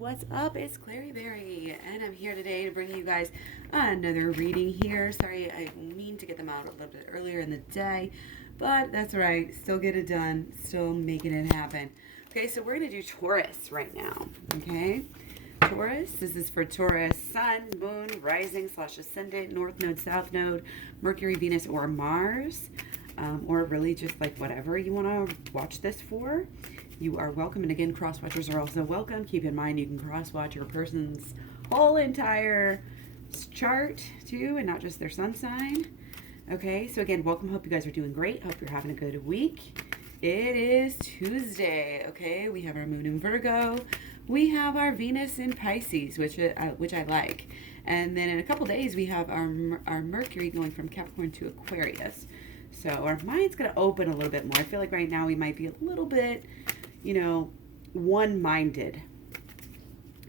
What's up? It's Klairee Berry, and I'm here today to bring you guys another reading here. Sorry, I mean to get them out a little bit earlier in the day, but that's all right. Still get it done. Still making it happen. Okay, so we're going to do Taurus right now. Okay, Taurus. This is for Taurus, Sun, Moon, Rising / Ascendant, North Node, South Node, Mercury, Venus, or Mars. Or really just like whatever you want to watch this for. You are welcome. And again, cross watchers are also welcome. Keep in mind you can cross watch your person's whole entire chart too, and not just their sun sign. Okay, so again, welcome. Hope you guys are doing great. Hope you're having a good week. It is Tuesday. Okay, we have our moon in Virgo. We have our Venus in Pisces, which I like. And then in a couple days, we have our Mercury going from Capricorn to Aquarius. So our mind's going to open a little bit more. I feel like right now we might be a little bit, one-minded.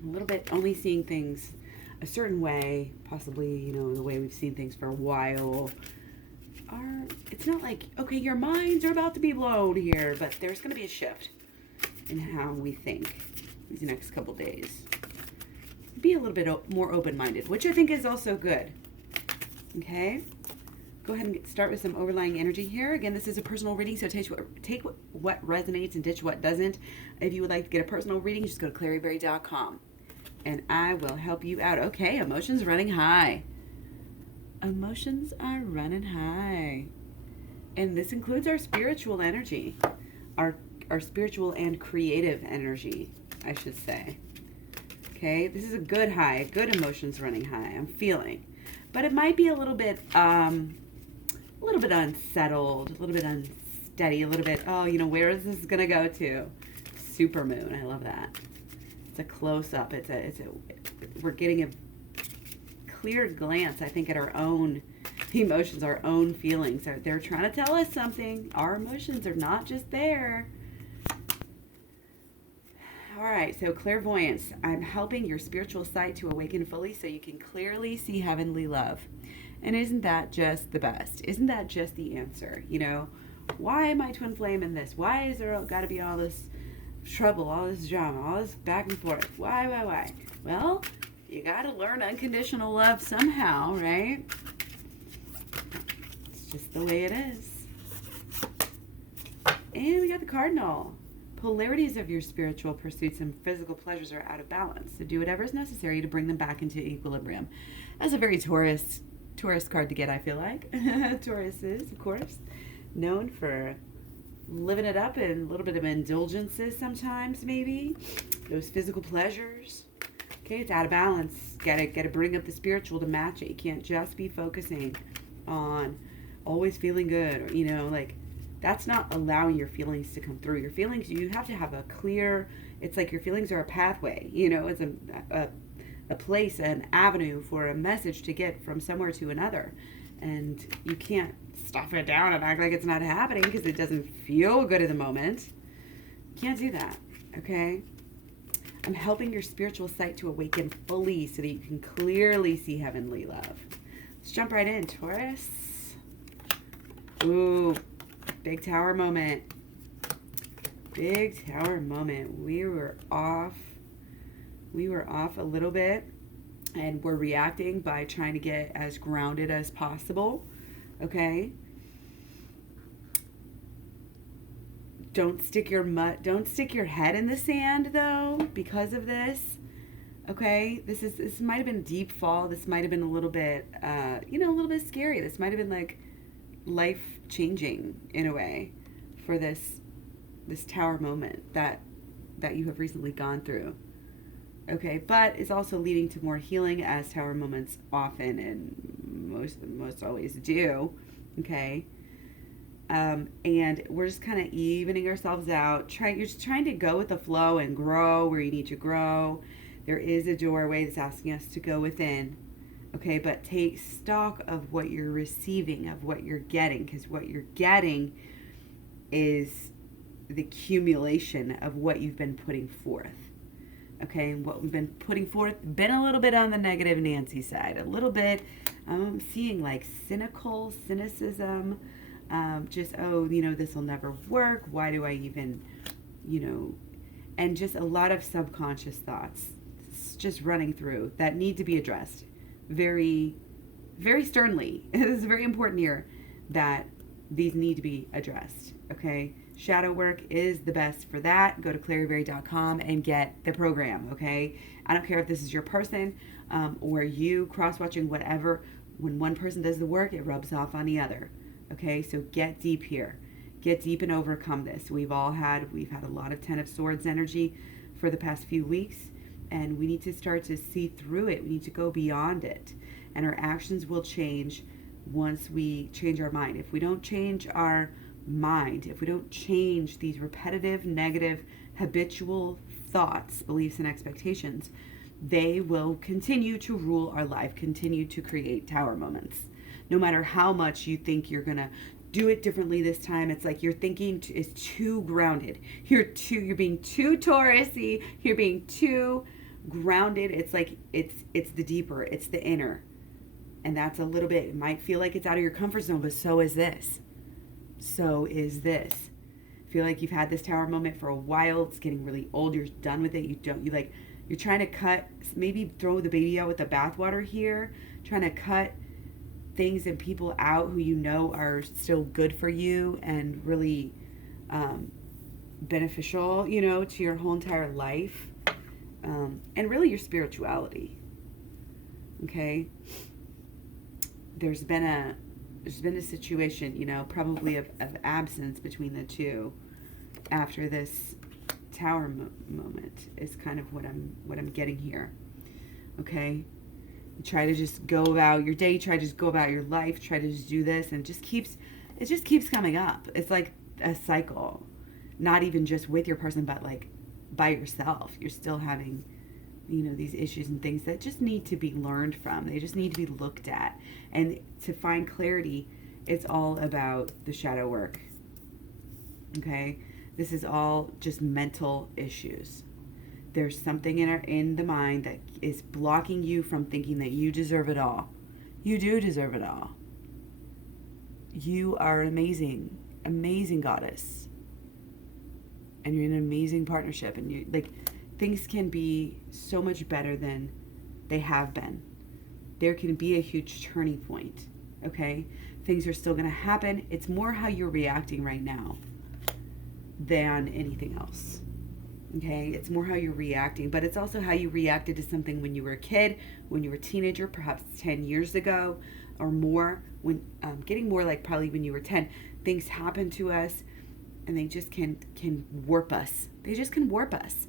A little bit only seeing things a certain way, possibly, the way we've seen things for a while. It's not like, okay, your minds are about to be blown here, but there's going to be a shift in how we think these next couple days. Be a little bit more open-minded, which I think is also good. Okay? Go ahead and start with some overlying energy here. Again, this is a personal reading, so take what resonates and ditch what doesn't. If you would like to get a personal reading, just go to claireeberry.com and I will help you out. Okay, emotions running high. Emotions are running high. And this includes our spiritual energy, our spiritual and creative energy, I should say. Okay, this is a good high, good emotions running high, I'm feeling. But it might be a little bit unsettled, a little bit unsteady, a little bit, where is this going to go to? Supermoon, I love that. It's a close-up. We're getting a clear glance, I think, at our own emotions, our own feelings. They're trying to tell us something. Our emotions are not just there. All right, so clairvoyance. I'm helping your spiritual sight to awaken fully so you can clearly see heavenly love. And isn't that just the best? Isn't that just the answer? Why am I twin flame in this? Why is there got to be all this trouble, all this drama, all this back and forth? Why? Well, you got to learn unconditional love somehow, right? It's just the way it is. And we got the cardinal. Polarities of your spiritual pursuits and physical pleasures are out of balance. So do whatever is necessary to bring them back into equilibrium. That's a very Taurus card to get, I feel like. Taurus is, of course, known for living it up and a little bit of indulgences sometimes, maybe. Those physical pleasures. Okay, it's out of balance. Gotta bring up the spiritual to match it. You can't just be focusing on always feeling good, or, that's not allowing your feelings to come through. Your feelings, you have to have a clear, it's like your feelings are a pathway, it's a place, an avenue for a message to get from somewhere to another. And you can't stuff it down and act like it's not happening because it doesn't feel good at the moment. You can't do that, okay? I'm helping your spiritual sight to awaken fully so that you can clearly see heavenly love. Let's jump right in, Taurus. Ooh. Big tower moment. Big tower moment. We were off a little bit, and we're reacting by trying to get as grounded as possible. Okay? Don't stick your head in the sand though because of this. Okay? This might have been a deep fall. This might have been a little bit a little bit scary. This might have been like life changing in a way for this tower moment that you have recently gone through. Okay, but it's also leading to more healing, as tower moments often and most always do. Okay, and we're just kind of evening ourselves out. You're just trying to go with the flow and grow where you need to grow. There is a doorway that's asking us to go within. Okay, but take stock of what you're receiving, of what you're getting, because what you're getting is the accumulation of what you've been putting forth. Okay, and what we've been putting forth, been a little bit on the negative Nancy side, a little bit, I'm seeing like cynicism, this will never work, why do I even, and just a lot of subconscious thoughts just running through that need to be addressed very, very sternly. It is very important here that these need to be addressed. Okay, shadow work is the best for that. Go to claireberry.com and get the program. Okay, I don't care if this is your person or you cross-watching, whatever. When one person does the work, it rubs off on the other. Okay, so get deep here. Get deep and overcome this. We've had a lot of Ten of Swords energy for the past few weeks, and we need to start to see through it. We need to go beyond it, and our actions will change once we change our mind. If we don't change our mind, if we don't change these repetitive, negative, habitual thoughts, beliefs, and expectations, they will continue to rule our life, continue to create tower moments. No matter how much you think you're going to do it differently this time, it's like your thinking is too grounded. You're being too Taurusy, you're being too grounded. It's like it's the deeper, it's the inner. And that's a little bit, it might feel like it's out of your comfort zone, but so is this. So is this. Feel like you've had this tower moment for a while, it's getting really old, you're done with it, you're trying to cut, maybe throw the baby out with the bathwater here, trying to cut things and people out who you know are still good for you and really beneficial, to your whole entire life, and really your spirituality. Okay, there's been a situation, probably of absence between the two after this tower moment is kind of what I'm getting here. Okay, you try to just go about your day, try to just go about your life, try to just do this, and it just keeps coming up. It's like a cycle, not even just with your person, but like by yourself. You're still having these issues and things that just need to be learned from. They just need to be looked at, and to find clarity, it's all about the shadow work. Okay, this is all just mental issues. There's something in the mind that is blocking you from thinking that you deserve it all. You do deserve it all. You are an amazing goddess, and you're in an amazing partnership, and you things can be so much better than they have been. There can be a huge turning point. Okay, things are still going to happen. It's more how you're reacting right now than anything else. Okay, it's more how you're reacting, but it's also how you reacted to something when you were a kid, when you were a teenager, perhaps 10 years ago or more, when getting more like probably when you were 10. Things happen to us and they just can warp us. They just can warp us,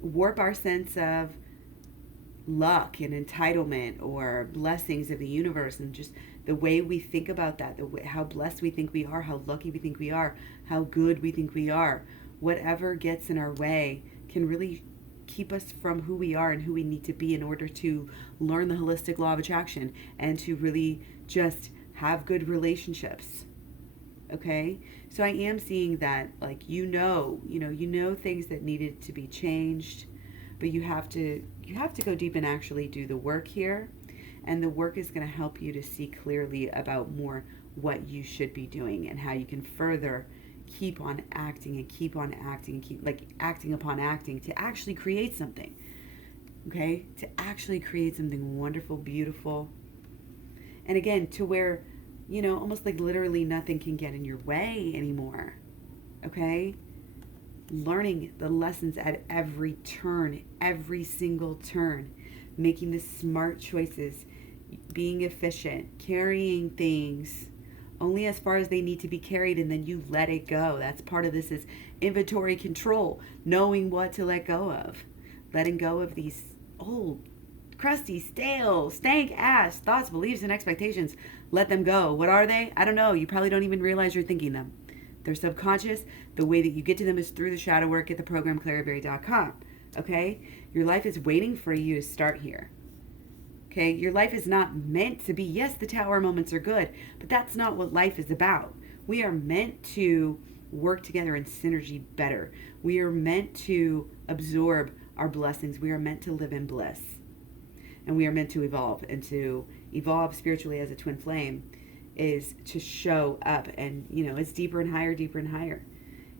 warp our sense of luck and entitlement or blessings of the universe, and just the way we think about that, how blessed we think we are, how lucky we think we are, how good we think we are. Whatever gets in our way can really keep us from who we are and who we need to be in order to learn the holistic law of attraction and to really just have good relationships. Okay, so I am seeing that, you know things that needed to be changed, but you have to go deep and actually do the work here, and the work is going to help you to see clearly about more what you should be doing and how you can further keep on acting and keep on acting and keep acting upon acting to actually create something. Okay, to actually create something wonderful, beautiful, and again, to where almost like literally nothing can get in your way anymore. Okay, learning the lessons at every turn, every single turn, making the smart choices, being efficient, carrying things only as far as they need to be carried, and then you let it go. That's part of this is inventory control, knowing what to let go of, letting go of these old, crusty, stale, stank ass thoughts, beliefs, and expectations. Let them go. What are they? I don't know. You probably don't even realize you're thinking them. They're subconscious. The way that you get to them is through the shadow work at the program claireberry.com. Okay? Your life is waiting for you to start here. Okay? Your life is not meant to be, yes, the tower moments are good, but that's not what life is about. We are meant to work together in synergy better. We are meant to absorb our blessings. We are meant to live in bliss. And we are meant to evolve. And to evolve spiritually as a twin flame is to show up, and it's deeper and higher, deeper and higher.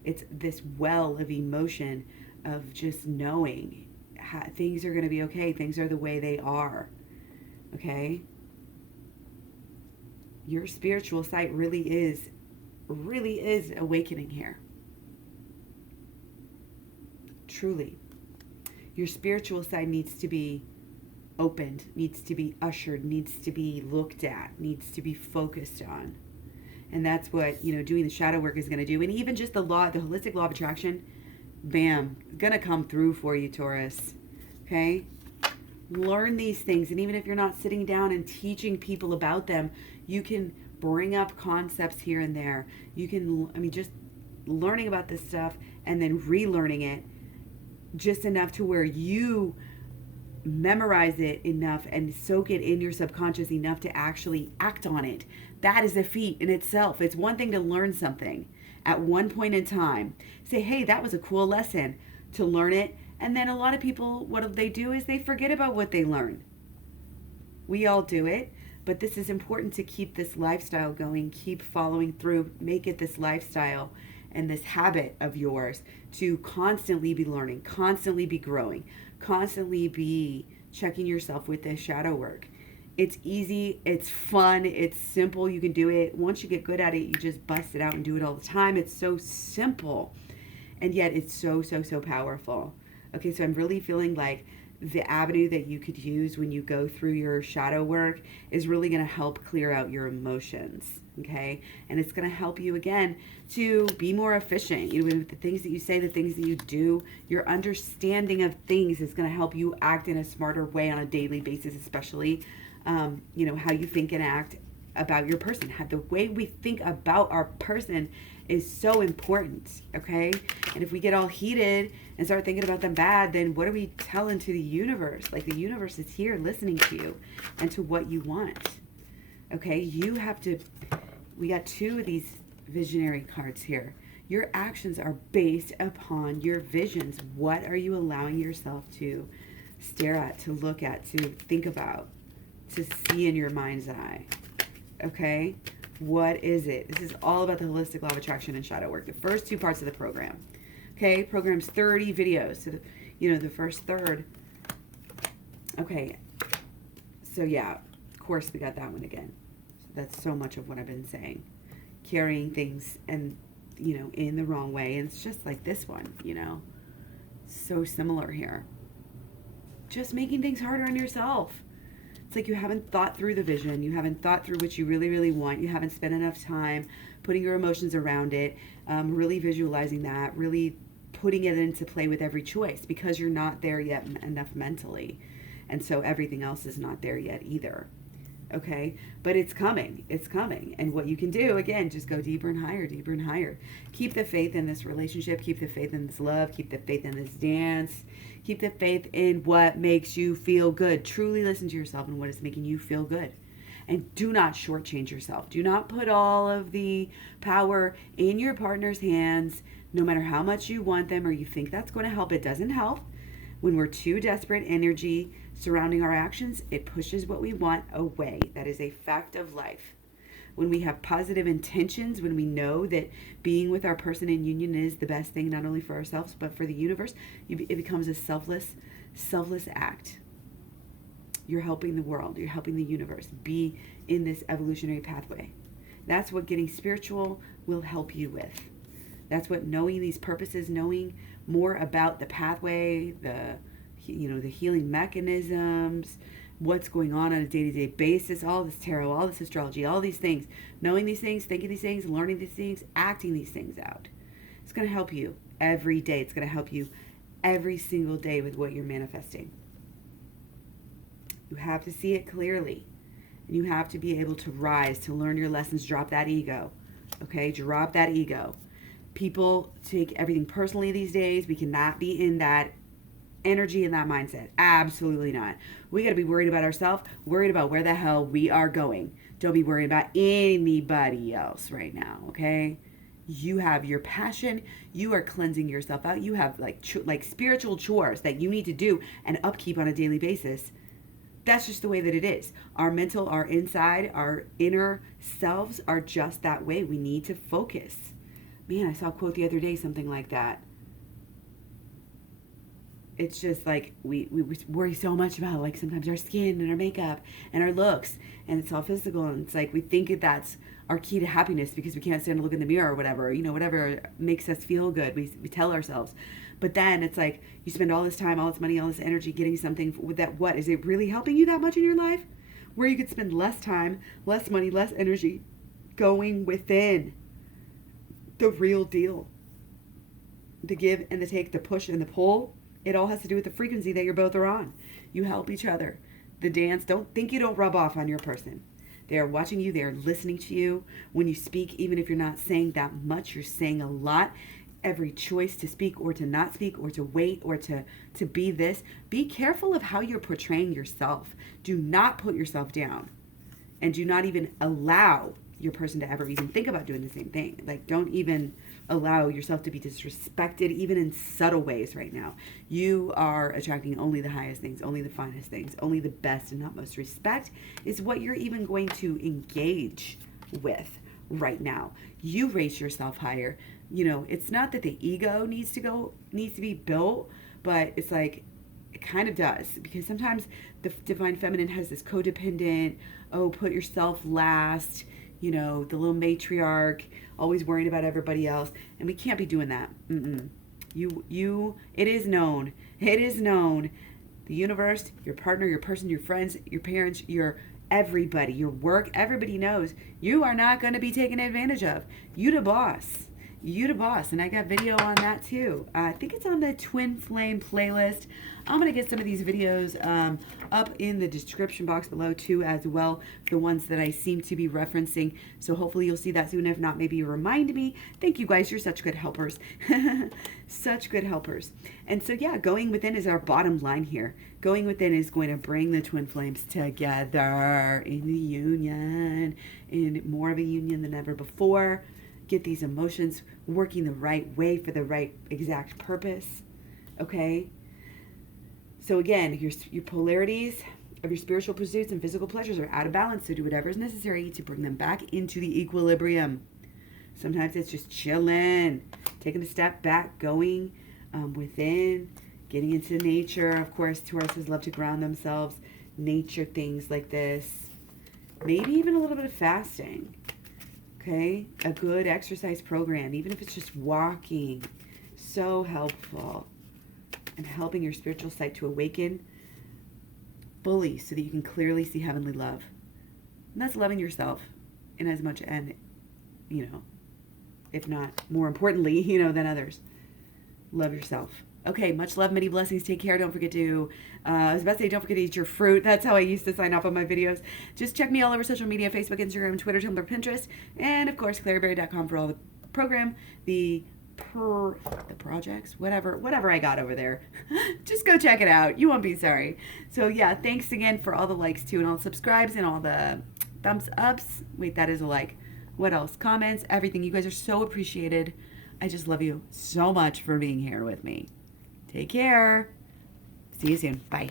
It's this well of emotion of just knowing things are going to be okay. Things are the way they are. Okay? Your spiritual sight really is awakening here. Truly. Your spiritual side needs to be opened, needs to be ushered, needs to be looked at, needs to be focused on. And that's what, doing the shadow work is going to do. And even just the holistic law of attraction, bam, going to come through for you, Taurus. Okay? Learn these things. And even if you're not sitting down and teaching people about them, you can bring up concepts here and there. You can, just learning about this stuff and then relearning it just enough to where you memorize it enough and soak it in your subconscious enough to actually act on it. That is a feat in itself. It's one thing to learn something at one point in time. Say, hey, that was a cool lesson, to learn it. And then a lot of people, what they do is they forget about what they learned. We all do it. But this is important to keep this lifestyle going, keep following through, make it this lifestyle and this habit of yours to constantly be learning, constantly be growing, constantly be checking yourself with this shadow work. It's easy, it's fun, it's simple, you can do it. Once you get good at it, you just bust it out and do it all the time. It's so simple, and yet it's so, so, so powerful. Okay, so I'm really feeling like the avenue that you could use when you go through your shadow work is really going to help clear out your emotions. Okay, and it's going to help you again to be more efficient. With the things that you say, the things that you do, your understanding of things is going to help you act in a smarter way on a daily basis, especially how you think and act about your person. The way we think about our person is so important. Okay, and if we get all heated and start thinking about them bad, then what are we telling to the universe? Like, the universe is here listening to you and to what you want. Okay, you have to, we got two of these visionary cards here. Your actions are based upon your visions. What are you allowing yourself to stare at, to look at, to think about, to see in your mind's eye? Okay, what is it? This is all about the holistic law of attraction and shadow work. The first two parts of the program. Okay, program's 30 videos. So, the first third. Okay, so yeah, of course we got that one again. That's so much of what I've been saying. Carrying things and, in the wrong way. And it's just like this one, so similar here. Just making things harder on yourself. It's like you haven't thought through the vision. You haven't thought through what you really, really want. You haven't spent enough time putting your emotions around it, really visualizing that, really putting it into play with every choice, because you're not there yet enough mentally. And so everything else is not there yet either. Okay, but it's coming. It's coming. And what you can do, again, just go deeper and higher, deeper and higher. Keep the faith in this relationship. Keep the faith in this love. Keep the faith in this dance. Keep the faith in what makes you feel good. Truly listen to yourself and what is making you feel good. And do not shortchange yourself. Do not put all of the power in your partner's hands, no matter how much you want them or you think that's going to help. It doesn't help. When we're too desperate energy surrounding our actions, it pushes what we want away. That is a fact of life. When we have positive intentions, when we know that being with our person in union is the best thing, not only for ourselves, but for the universe, it becomes a selfless act. You're helping the world. You're helping the universe be in this evolutionary pathway. That's what getting spiritual will help you with. That's what knowing these purposes, knowing more about the pathway, the healing mechanisms, what's going on a day-to-day basis, all this tarot, all this astrology, all these things, knowing these things, thinking these things, learning these things, acting these things out. It's going to help you every day. It's going to help you every single day with what you're manifesting. You have to see it clearly. And you have to be able to rise, to learn your lessons, drop that ego. Okay, drop that ego. People take everything personally these days. We cannot be in that energy and that mindset. Absolutely not. We got to be worried about ourselves, worried about where the hell we are going. Don't be worried about anybody else right now, okay? You have your passion. You are cleansing yourself out. You have like spiritual chores that you need to do and upkeep on a daily basis. That's just the way that it is. Our mental, our inside, our inner selves are just that way. We need to focus. Man, I saw a quote the other day, something like that. it's just like we worry so much about like sometimes our skin and our makeup and our looks, and it's all physical, and it's like we think that that's our key to happiness because we can't stand to look in the mirror or whatever, you know, whatever makes us feel good, we tell ourselves. But then it's like you spend all this time, all this money, all this energy getting something with that. What is it really helping you that much in your life? Where you could spend less time, less money, less energy going within the real deal. The give and the take, the push and the pull, it all has to do with the frequency that you're both are on. You help each other. The dance, don't think you don't rub off on your person. They are watching you. They are listening to you. When you speak, even if you're not saying that much, you're saying a lot. Every choice to speak or to not speak or to wait or to be this, be careful of how you're portraying yourself. Do not put yourself down, and do not even allow your person to ever even think about doing the same thing. Like, don't even allow yourself to be disrespected, even in subtle ways right now. You are attracting only the highest things, only the finest things, only the best and utmost. Respect is what you're even going to engage with right now. You raise yourself higher. You know, it's not that the ego needs to be built, but it's like, it kind of does, because sometimes the divine feminine has this codependent, oh, put yourself last, you know, the little matriarch, always worrying about everybody else. And we can't be doing that. It is known. The universe, your partner, your person, your friends, your parents, your everybody, your work, everybody knows you are not going to be taken advantage of. You the boss. And I got video on that too. I think it's on the Twin Flame playlist. I'm going to get some of these videos up in the description box below too as well, the ones that I seem to be referencing. So hopefully you'll see that soon. If not, maybe remind me. Thank you guys. You're such good helpers. Such good helpers. And so yeah, going within is our bottom line here. Going within is going to bring the twin flames together in the union, in more of a union than ever before. Get these emotions working the right way for the right exact purpose. Okay? So again, your polarities of your spiritual pursuits and physical pleasures are out of balance, so do whatever is necessary to bring them back into the equilibrium. Sometimes it's just chilling, taking a step back, going within, getting into nature. Of course, Tauruses love to ground themselves. Nature things like this. Maybe even a little bit of fasting. Okay, a good exercise program, even if it's just walking, so helpful. And helping your spiritual sight to awaken fully so that you can clearly see heavenly love. And that's loving yourself in as much, and, you know, if not more importantly, you know, than others. Love yourself. Okay, much love, many blessings. Take care. Don't forget to, I was about to say, don't forget to eat your fruit. That's how I used to sign off on my videos. Just check me all over social media, Facebook, Instagram, Twitter, Tumblr, Pinterest, and of course, klaireeberry.com for all the program, the projects, whatever I got over there. Just go check it out. You won't be sorry. So yeah, thanks again for all the likes too, and all the subscribes and all the thumbs ups. Wait, that is a like. What else? Comments, everything. You guys are so appreciated. I just love you so much for being here with me. Take care. See you soon. Bye.